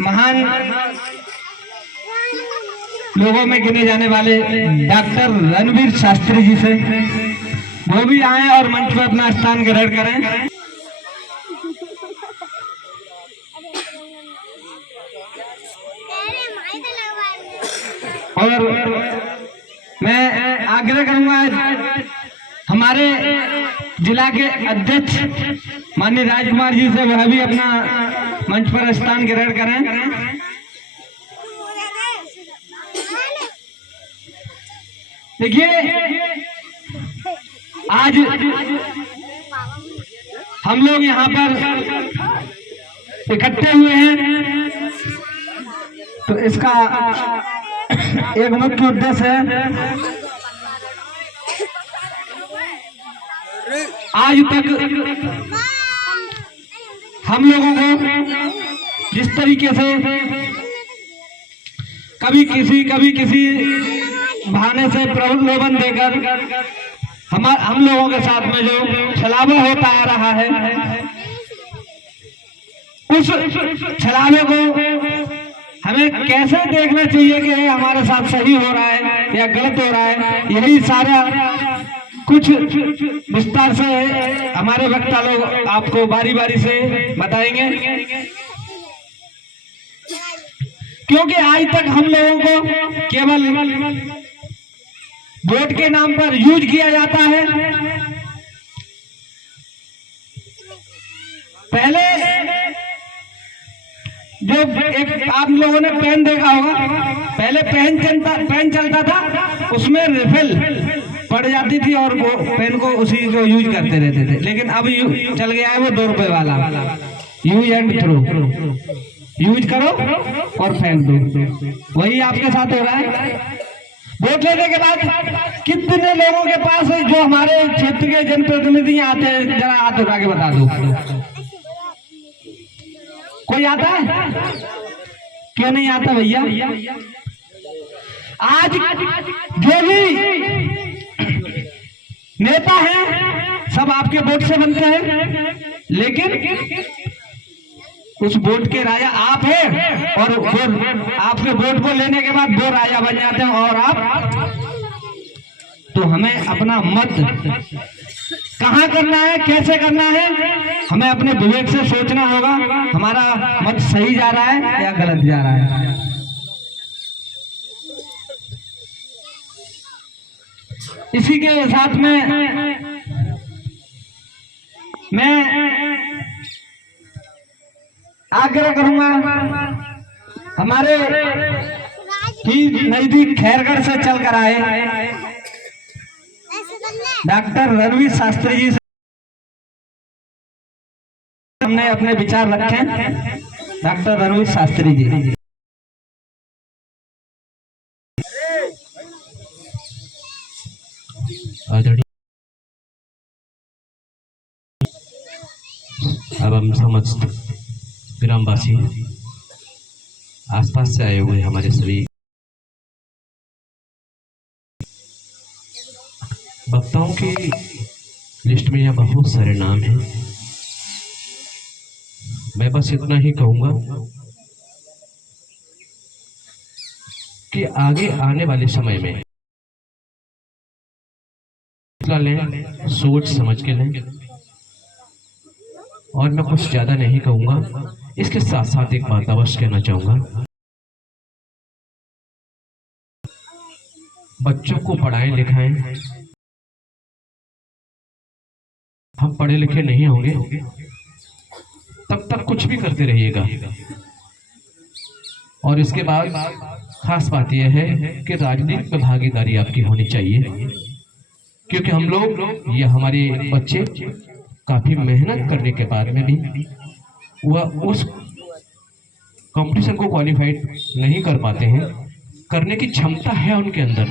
महान लोगों में गिने जाने वाले डॉक्टर रणवीर शास्त्री जी से वो भी आए और मंच पर अपना स्थान ग्रहण करें। और मैं आग्रह करूंगा हमारे जिला के अध्यक्ष माननीय राजकुमार जी से वह भी अपना मंच पर स्थान ग्रहण करें। देखिए आज हम लोग यहाँ पर इकट्ठे हुए हैं तो इसका एक मुख्य उद्देश्य है आज तक हम लोगों को जिस तरीके से कभी किसी बहाने से प्रलोभन देकर हम लोगों के साथ में जो छलावा होता आ रहा है उस छलावे को हमें कैसे देखना चाहिए कि हमारे साथ सही हो रहा है या गलत हो रहा है, यही सारा कुछ विस्तार से हमारे वक्ता लोग आपको बारी बारी से बताएंगे। क्योंकि आज तक हम लोगों को केवल वोट के नाम पर यूज किया जाता है। पहले जो एक आप लोगों ने पेन देखा होगा, पहले पेन चलता था, उसमें रिफिल पड़ जाती थी और वो पेन को उसी को यूज करते रहते थे। लेकिन अब चल गया है वो 2 रुपए वाला यूज एंड थ्रो, यूज करो और फेंक दो। वही आपके साथ हो रहा है। वोट लेने के बाद कितने लोगों के पास है जो हमारे क्षेत्र के जनप्रतिनिधि आते हैं, जरा हाथ उठा के बता दो। कोई आता है? क्यों नहीं आता भैया? आज जो भी नेता हैं सब आपके वोट से बनते हैं, लेकिन उस वोट के राजा आप हैं और आपके वोट को लेने के बाद वो राजा बन जाते हैं और आप। तो हमें अपना मत कहाँ करना है, कैसे करना है, हमें अपने विवेक से सोचना होगा। हमारा मत सही जा रहा है या गलत जा रहा है। इसी के साथ में मैं आग्रह करूंगा हमारे ही नजदीक खैरगढ़ से चल कर आए डॉक्टर रणवीर शास्त्री जी से हमने अपने विचार रखे। डॉक्टर रणवीर शास्त्री जी। अब हम समस्त ग्रामवासी आसपास से आए हुए हमारे सभी वक्ताओं की लिस्ट में यह बहुत सारे नाम हैं। मैं बस इतना ही कहूंगा कि आगे आने वाले समय में लें, सोच समझ के लें। और मैं कुछ ज्यादा नहीं कहूंगा, इसके साथ साथ एक बात अवश्य कहना चाहूंगा। बच्चों को पढ़ाएं लिखाएं। हम पढ़े लिखे नहीं होंगे तब तक कुछ भी करते रहिएगा। और इसके बाद खास बात यह है कि राजनीति में भागीदारी आपकी होनी चाहिए, क्योंकि हम लोग या हमारे बच्चे काफी मेहनत करने के बाद में भी वह उस कंपटीशन को क्वालिफाइड नहीं कर पाते हैं। करने की क्षमता है उनके अंदर,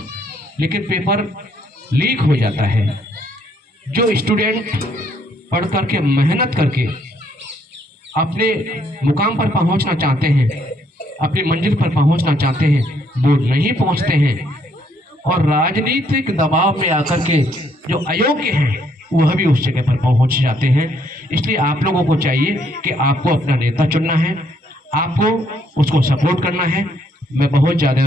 लेकिन पेपर लीक हो जाता है। जो स्टूडेंट पढ़ करके मेहनत करके अपने मुकाम पर पहुंचना चाहते हैं, अपनी मंजिल पर पहुंचना चाहते हैं, वो नहीं पहुंचते हैं और राजनीतिक दबाव में आकर के जो अयोग्य हैं वह भी उस जगह पर पहुंच जाते हैं। इसलिए आप लोगों को चाहिए कि आपको अपना नेता चुनना है, आपको उसको सपोर्ट करना है। मैं बहुत ज़्यादा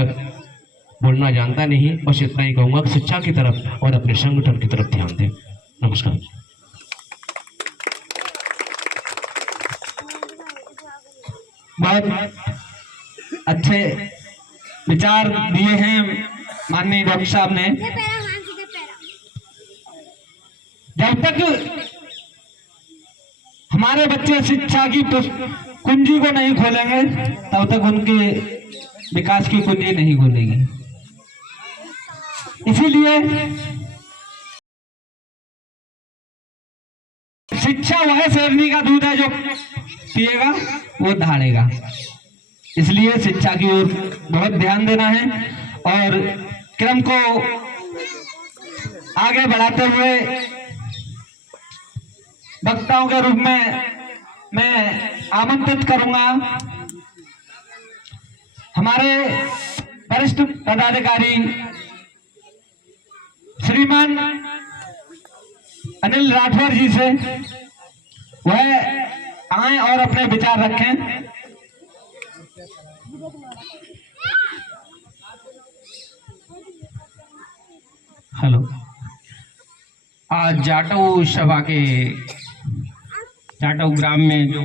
बोलना जानता नहीं, बस इतना ही कहूँगा कि शिक्षा की तरफ और अपने संगठन की तरफ ध्यान दें। नमस्कार। बहुत अच्छे विचार दिए हैं माननीय डॉक्टर साहब ने। जब तक हमारे बच्चे शिक्षा की कुंजी को नहीं खोलेंगे तब तक उनके विकास की कुंजी नहीं खुलेगी। इसीलिए शिक्षा वह शेरनी का दूध है जो पिएगा वो दहाड़ेगा। इसलिए शिक्षा की ओर बहुत ध्यान देना है और क्रम को आगे बढ़ाते हुए वक्ताओं के रूप में मैं आमंत्रित करूंगा हमारे वरिष्ठ पदाधिकारी श्रीमान अनिल राठौर जी से। वह आए और अपने विचार रखें। हेलो, आज जाटव सभा के जाटव ग्राम में जो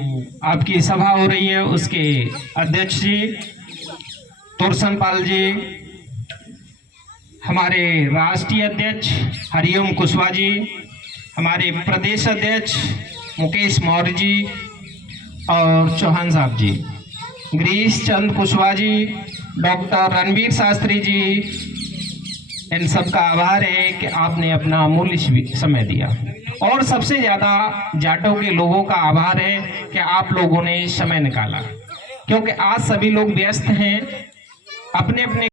आपकी सभा हो रही है उसके अध्यक्ष जी तोरसन पाल जी, हमारे राष्ट्रीय अध्यक्ष हरिओम कुशवाहा जी, हमारे प्रदेश अध्यक्ष मुकेश मौर्य जी और चौहान साहब जी, गिरीश चंद कुशवाहा जी, डॉक्टर रणवीर शास्त्री जी, इन सब का आभार है कि आपने अपना अमूल्य समय दिया। और सबसे ज़्यादा जाटव के लोगों का आभार है कि आप लोगों ने समय निकाला, क्योंकि आज सभी लोग व्यस्त हैं, अपने अपने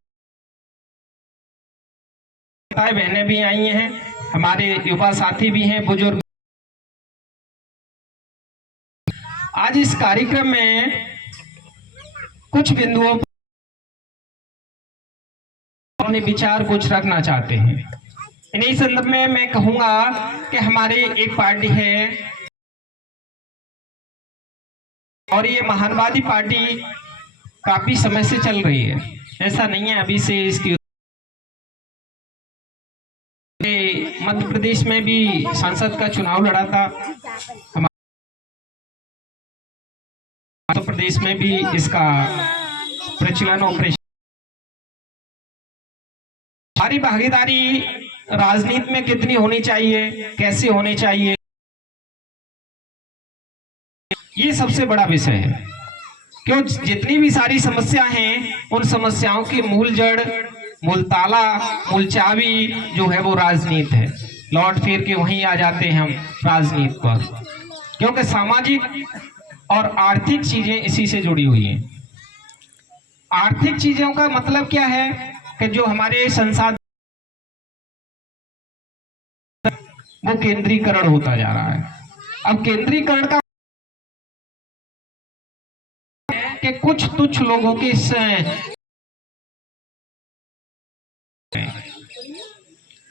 बहनें भी आई हैं, हमारे युवा साथी भी हैं, बुजुर्ग। आज इस कार्यक्रम में कुछ बिंदुओं पर अपने विचार कुछ रखना चाहते हैं। इन्हीं संदर्भ में मैं कहूंगा कि हमारे एक पार्टी है और ये महानवादी पार्टी काफी समय से चल रही है, ऐसा नहीं है अभी से इसकी। मध्य प्रदेश में भी सांसद का चुनाव लड़ा था, मध्य प्रदेश में भी इसका प्रचलन ऑपरेशन। हमारी भागीदारी राजनीति में कितनी होनी चाहिए, कैसे होनी चाहिए, ये सबसे बड़ा विषय है। क्यों जितनी भी सारी समस्या हैं उन समस्याओं की मूल जड़, मूल ताला, मूल चाबी जो है वो राजनीति है। लौट फिर के वहीं आ जाते हैं हम राजनीति पर, क्योंकि सामाजिक और आर्थिक चीजें इसी से जुड़ी हुई हैं। आर्थिक चीजों का मतलब क्या है कि जो हमारे संसाधन वो केंद्रीकरण होता जा रहा है। अब केंद्रीकरण का कि कुछ तुच्छ लोगों के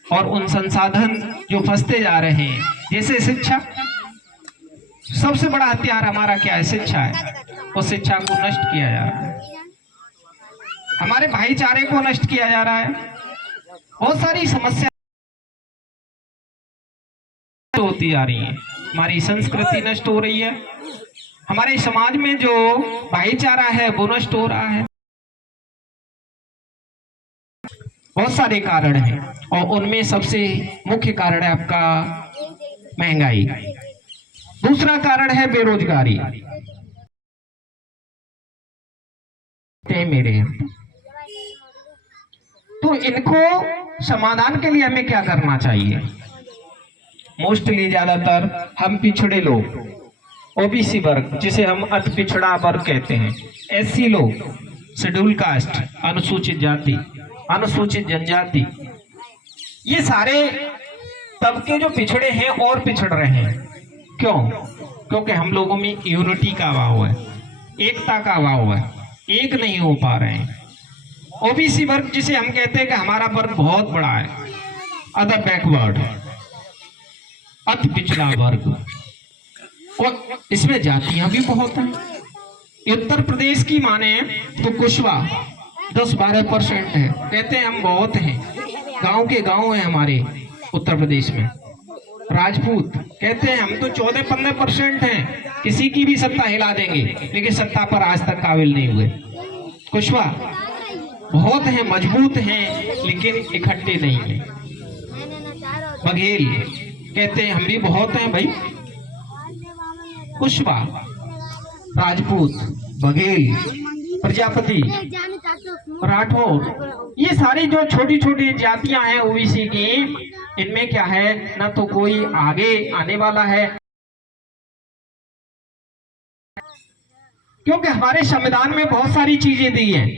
और उन संसाधन जो फंसते जा रहे हैं, जैसे शिक्षा। सबसे बड़ा हथियार हमारा क्या है? शिक्षा है। उस शिक्षा को नष्ट किया जा रहा है, हमारे भाईचारे को नष्ट किया जा रहा है। बहुत सारी समस्या होती जा रही है, हमारी संस्कृति नष्ट हो रही है, हमारे समाज में जो भाईचारा है वो नष्ट हो रहा है। बहुत सारे कारण हैं और उनमें सबसे मुख्य कारण है आपका महंगाई। दूसरा कारण है बेरोजगारी। मेरे तो इनको समाधान के लिए हमें क्या करना चाहिए? मोस्टली ज्यादातर हम पिछड़े लोग, ओबीसी वर्ग जिसे हम अति पिछड़ा वर्ग कहते हैं, एससी लोग, शेड्यूल कास्ट, अनुसूचित जाति, अनुसूचित जनजाति, ये सारे तबके जो पिछड़े हैं और पिछड़ रहे हैं। क्यों? क्योंकि हम लोगों में यूनिटी का अभाव है, एकता का अभाव है, एक नहीं हो पा रहे हैं। ओबीसी वर्ग जिसे हम कहते हैं कि हमारा वर्ग बहुत बड़ा है, अदर बैकवर्ड, अति पिछड़ा वर्ग, और इसमें जातियां भी बहुत हैं। उत्तर प्रदेश की माने तो कुशवाहा 10-12% है। कहते हैं हम बहुत हैं, गांव के गांव है हमारे उत्तर प्रदेश में। राजपूत कहते हैं हम तो 14-15% हैं, किसी की भी सत्ता हिला देंगे, लेकिन सत्ता पर आज तक काबिल नहीं हुए। कुशवाहा बहुत हैं, मजबूत हैं, लेकिन इकट्ठे नहीं हैं। बघेल कहते हैं हम भी बहुत हैं भाई। कुशवाहा, राजपूत, बघेल, प्रजापति, राठौर, ये सारी जो छोटी छोटी जातियां हैं ओबीसी की, इनमें क्या है, ना तो कोई आगे आने वाला है, क्योंकि हमारे संविधान में बहुत सारी चीजें दी हैं,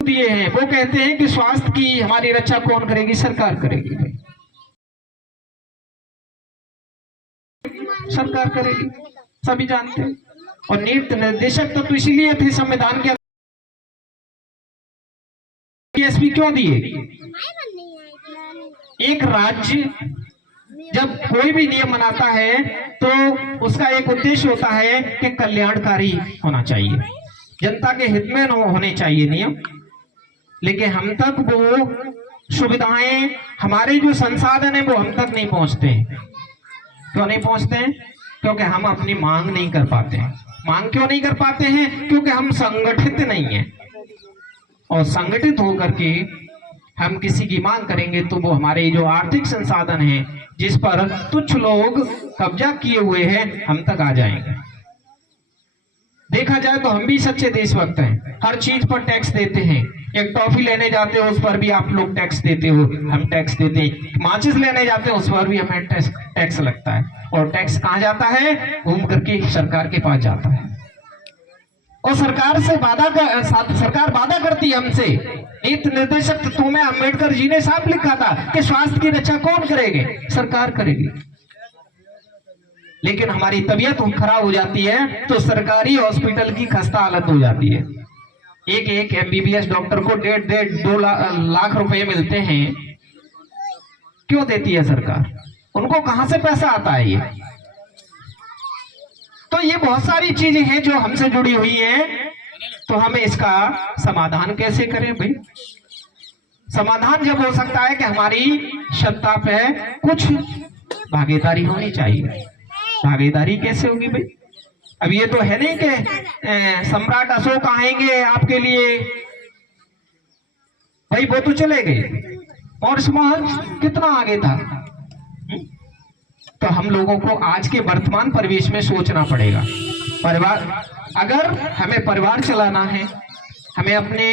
दिए हैं। वो कहते हैं कि स्वास्थ्य की हमारी रक्षा कौन करेगी? सरकार करेगी भाई, सरकार करेगी, सभी जानते हैं। और नीति निर्देशक तो इसीलिए थे संविधान के, एसपी क्यों दिए? एक राज्य जब कोई भी नियम बनाता है तो उसका एक उद्देश्य होता है कि कल्याणकारी होना चाहिए, जनता के हित में होने चाहिए नियम। लेकिन हम तक वो सुविधाएं, हमारे जो संसाधन है वो हम तक नहीं पहुंचते हैं। क्यों नहीं पहुंचते हैं? क्योंकि हम अपनी मांग नहीं कर पाते हैं। मांग क्यों नहीं कर पाते हैं? क्योंकि हम संगठित नहीं हैं, और संगठित होकर के हम किसी की मांग करेंगे तो वो हमारे जो आर्थिक संसाधन हैं, जिस पर तुच्छ लोग कब्जा किए हुए हैं, हम तक आ जाएंगे। देखा जाए तो हम भी सच्चे देशभक्त हैं, हर चीज पर टैक्स देते हैं। एक टॉफी लेने जाते हो उस पर भी आप लोग टैक्स देते हो, हम टैक्स देते हैं। माचिस लेने जाते हो उस पर भी हमें टैक्स लगता है। और टैक्स कहाँ जाता है? घूम करके सरकार के पास जाता है, और सरकार से सरकार वादा करती है हमसे। नीति निर्देशक तत्वों में अम्बेडकर जी ने साफ लिखा था कि स्वास्थ्य की रक्षा कौन करेगी? सरकार करेगी। लेकिन हमारी तबीयत खराब हो जाती है तो सरकारी हॉस्पिटल की खस्ता हालत हो जाती है। एक एमबीबीएस डॉक्टर को 1.5-2 लाख रुपए मिलते हैं। क्यों देती है सरकार? उनको कहां से पैसा आता है? ये तो ये बहुत सारी चीजें हैं जो हमसे जुड़ी हुई हैं। तो हमें इसका समाधान कैसे करें भाई? समाधान जब हो सकता है कि हमारी सत्ता पे कुछ भागीदारी होनी चाहिए। भागीदारी कैसे होगी भाई? अब ये तो है नहीं कि सम्राट अशोक आएंगे आपके लिए भाई, वो तो चले गए, और महल कितना आगे था। तो हम लोगों को आज के वर्तमान परिवेश में सोचना पड़ेगा। परिवार, अगर हमें परिवार चलाना है, हमें अपने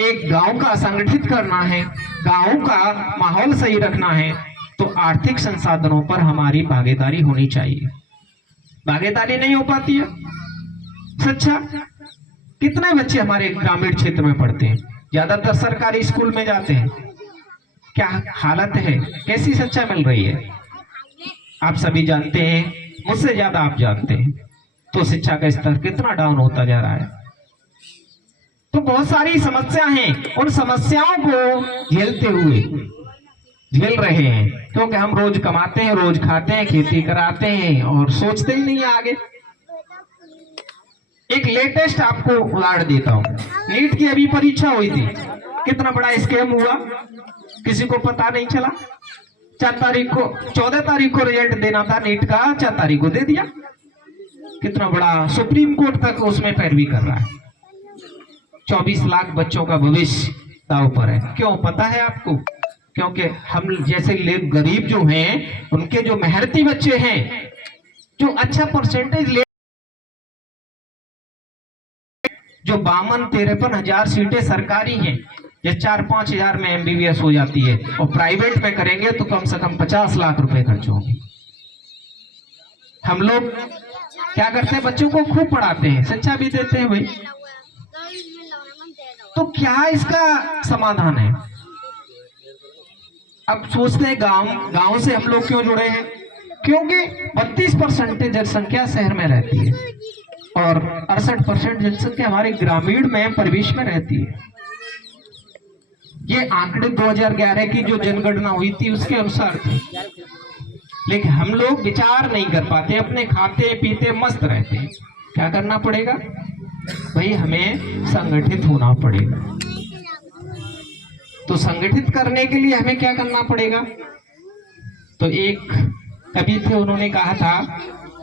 एक गांव का संगठित करना है, गांव का माहौल सही रखना है, तो आर्थिक संसाधनों पर हमारी भागीदारी होनी चाहिए। भागीदारी नहीं हो पाती है। सच्चा, कितने बच्चे हमारे ग्रामीण क्षेत्र में पढ़ते हैं? ज्यादातर सरकारी स्कूल में जाते हैं। क्या हालत है? कैसी शिक्षा मिल रही है? आप सभी जानते हैं, मुझसे ज्यादा आप जानते हैं। तो शिक्षा का स्तर कितना डाउन होता जा रहा है। तो बहुत सारी समस्या हैं, उन समस्याओं को झेल रहे हैं, क्योंकि हम रोज कमाते हैं, रोज खाते हैं, खेती कराते हैं, और सोचते ही नहीं आगे। एक लेटेस्ट आपको उदाहरण देता हूं। नीट की अभी परीक्षा हुई थी, कितना बड़ा स्कैम हुआ, किसी को पता नहीं चला। 14 तारीख को रिजल्ट देना था नीट का, 4 तारीख को दे दिया। कितना बड़ा, सुप्रीम कोर्ट तक उसमें पैरवी कर रहा है। 24 लाख बच्चों का भविष्य दांव पर है। क्यों पता है आपको? क्योंकि हम जैसे लोग गरीब जो हैं, उनके जो मेहनती बच्चे हैं, जो अच्छा परसेंटेज ले, जो 52-53 हजार सीटें सरकारी हैं, ये 4-5 हजार में एमबीबीएस हो जाती है, और प्राइवेट में करेंगे तो कम से कम 50 लाख रुपए खर्च होंगे। हम लोग क्या करते हैं? बच्चों को खूब पढ़ाते हैं, शिक्षा भी देते हैं भाई। तो क्या इसका समाधान है? अब सोचते हैं गांव से हम लोग क्यों जुड़े हैं? क्योंकि 32% जनसंख्या शहर में रहती है, और 68% जनसंख्या हमारे ग्रामीण में परिवेश में रहती है। ये आंकड़े 2011 की जो जनगणना हुई थी उसके अनुसार थे। लेकिन हम लोग विचार नहीं कर पाते, अपने खाते पीते मस्त रहते हैं। क्या करना पड़ेगा भाई, हमें संगठित होना पड़ेगा। तो संगठित करने के लिए हमें क्या करना पड़ेगा? तो एक कवि थे, उन्होंने कहा था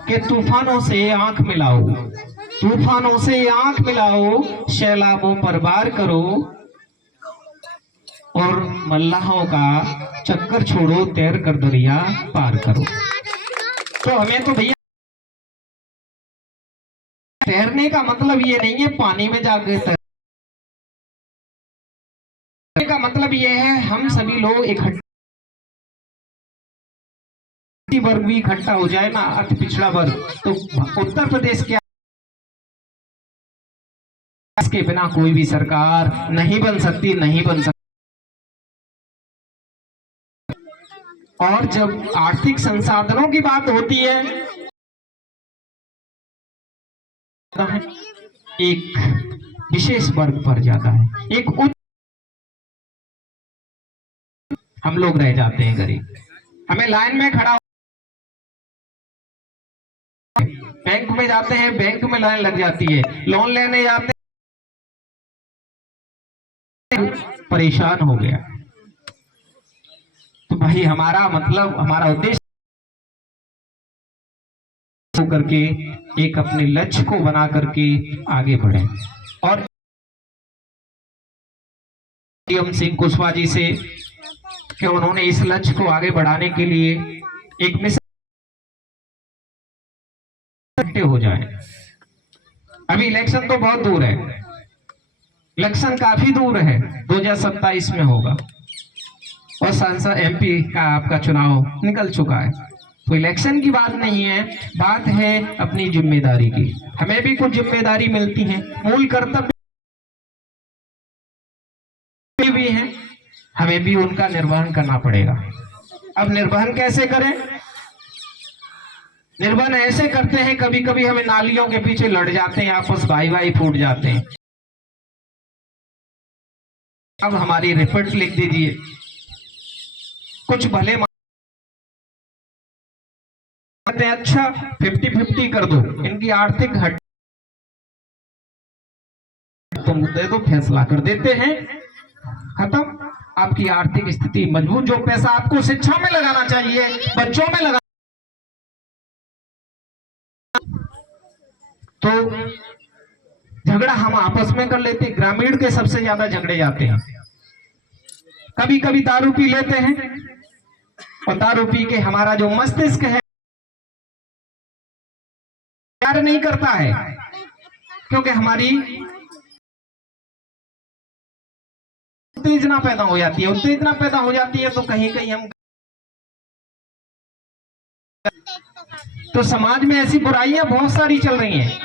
कि तूफानों से आंख मिलाओ, तूफानों से आंख मिलाओ, सैलाबों पर वार करो, और मल्लाहों का चक्कर छोड़ो, तैर कर दरिया पार करो। तो हमें तो भैया तैरने का मतलब ये नहीं है पानी में जाकर तैरने का मतलब ये है हम सभी लोग इकट्ठे वर्ग भी इकट्ठा हो जाए ना, अति पिछड़ा वर्ग, तो उत्तर प्रदेश के इसके बिना कोई भी सरकार नहीं बन सकती, नहीं बन सकती। और जब आर्थिक संसाधनों की बात होती है, एक विशेष वर्ग पर जाता है, एक उच्च हम लोग रह जाते हैं गरीब। हमें लाइन में खड़ा, बैंक में जाते हैं, बैंक में लाइन लग जाती है, लोन लेने जाते हैं, परेशान हो गया। तो भाई हमारा मतलब, हमारा उद्देश्य करके एक अपने लक्ष्य को बना करके आगे बढ़े। और एम सिंह कुशवाहा जी से कि उन्होंने इस लक्ष्य को आगे बढ़ाने के लिए एक मिशन हो जाए। अभी इलेक्शन तो बहुत दूर है, इलेक्शन काफी दूर है, 2027 में होगा, और सांसद एमपी का आपका चुनाव निकल चुका है। तो इलेक्शन की बात नहीं है, बात है अपनी जिम्मेदारी की। हमें भी कुछ जिम्मेदारी मिलती है, मूल कर्तव्य भी है, हमें भी उनका निर्वहन करना पड़ेगा। अब निर्वहन कैसे करें? निर्वहन ऐसे करते हैं, कभी कभी हमें नालियों के पीछे लड़ जाते हैं, आपस भाई भाई फूट जाते हैं। अब हमारी रिपोर्ट लिख दीजिए, कुछ भले अच्छा 50-50 कर दो, इनकी आर्थिक घट तुम दे दो, फैसला कर देते हैं, खत्म। आपकी आर्थिक स्थिति मजबूत, जो पैसा आपको शिक्षा में लगाना चाहिए, बच्चों में लगा, तो झगड़ा हम आपस में कर लेते। ग्रामीण के सबसे ज्यादा झगड़े जाते हैं, कभी कभी दारू पी लेते हैं, और दारू पी के हमारा जो मस्तिष्क है प्यार नहीं करता है, क्योंकि हमारी उत्तेजना पैदा हो जाती है। उत्तेजना पैदा हो जाती है तो कहीं कहीं हम, तो समाज में ऐसी बुराइयां बहुत सारी चल रही हैं,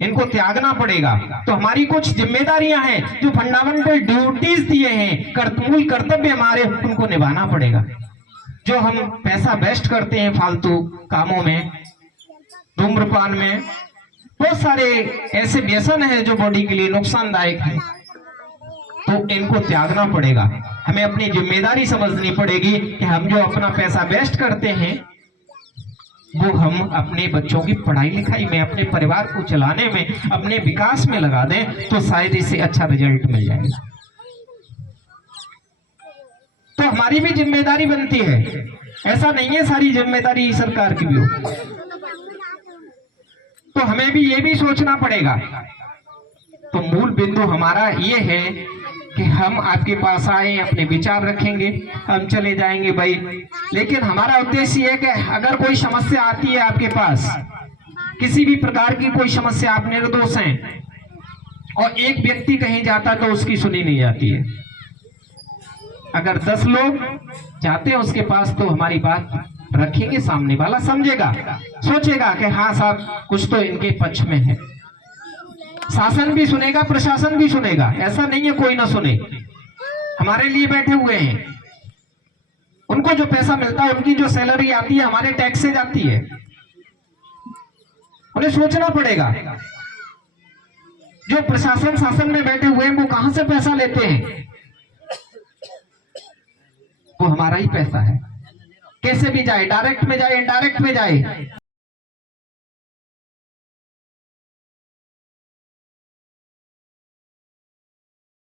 इनको त्यागना पड़ेगा। तो हमारी कुछ जिम्मेदारियां हैं, जो फंडामेंटल ड्यूटीज दिए हैं, मूल कर्तव्य हमारे, उनको निभाना पड़ेगा। जो हम पैसा वेस्ट करते हैं फालतू कामों में, धूम्रपान में, बहुत सारे ऐसे व्यसन हैं जो बॉडी के लिए नुकसानदायक है, तो इनको त्यागना पड़ेगा। हमें अपनी जिम्मेदारी समझनी पड़ेगी कि हम जो अपना पैसा वेस्ट करते हैं वो हम अपने बच्चों की पढ़ाई लिखाई में, अपने परिवार को चलाने में, अपने विकास में लगा दें, तो शायद इससे अच्छा रिजल्ट मिल जाएगा। तो हमारी भी जिम्मेदारी बनती है, ऐसा नहीं है सारी जिम्मेदारी सरकार की भी हो। तो हमें भी ये भी सोचना पड़ेगा। तो मूल बिंदु हमारा ये है कि हम आपके पास आए, अपने विचार रखेंगे, हम चले जाएंगे भाई। लेकिन हमारा उद्देश्य ये है कि अगर कोई समस्या आती है आपके पास, किसी भी प्रकार की कोई समस्या, आप निर्दोष हैं, और एक व्यक्ति कहीं जाता तो उसकी सुनी नहीं जाती है। अगर 10 लोग जाते हैं उसके पास तो हमारी बात रखेंगे, सामने वाला समझेगा, सोचेगा कि हाँ साहब कुछ तो इनके पक्ष में है। शासन भी सुनेगा, प्रशासन भी सुनेगा, ऐसा नहीं है कोई ना सुने, हमारे लिए बैठे हुए हैं। उनको जो पैसा मिलता है, उनकी जो सैलरी आती है, हमारे टैक्स से जाती है। उन्हें सोचना पड़ेगा, जो प्रशासन शासन में बैठे हुए हैं वो कहां से पैसा लेते हैं? वो हमारा ही पैसा है। कैसे भी जाए, डायरेक्ट में जाए इनडायरेक्ट में जाए,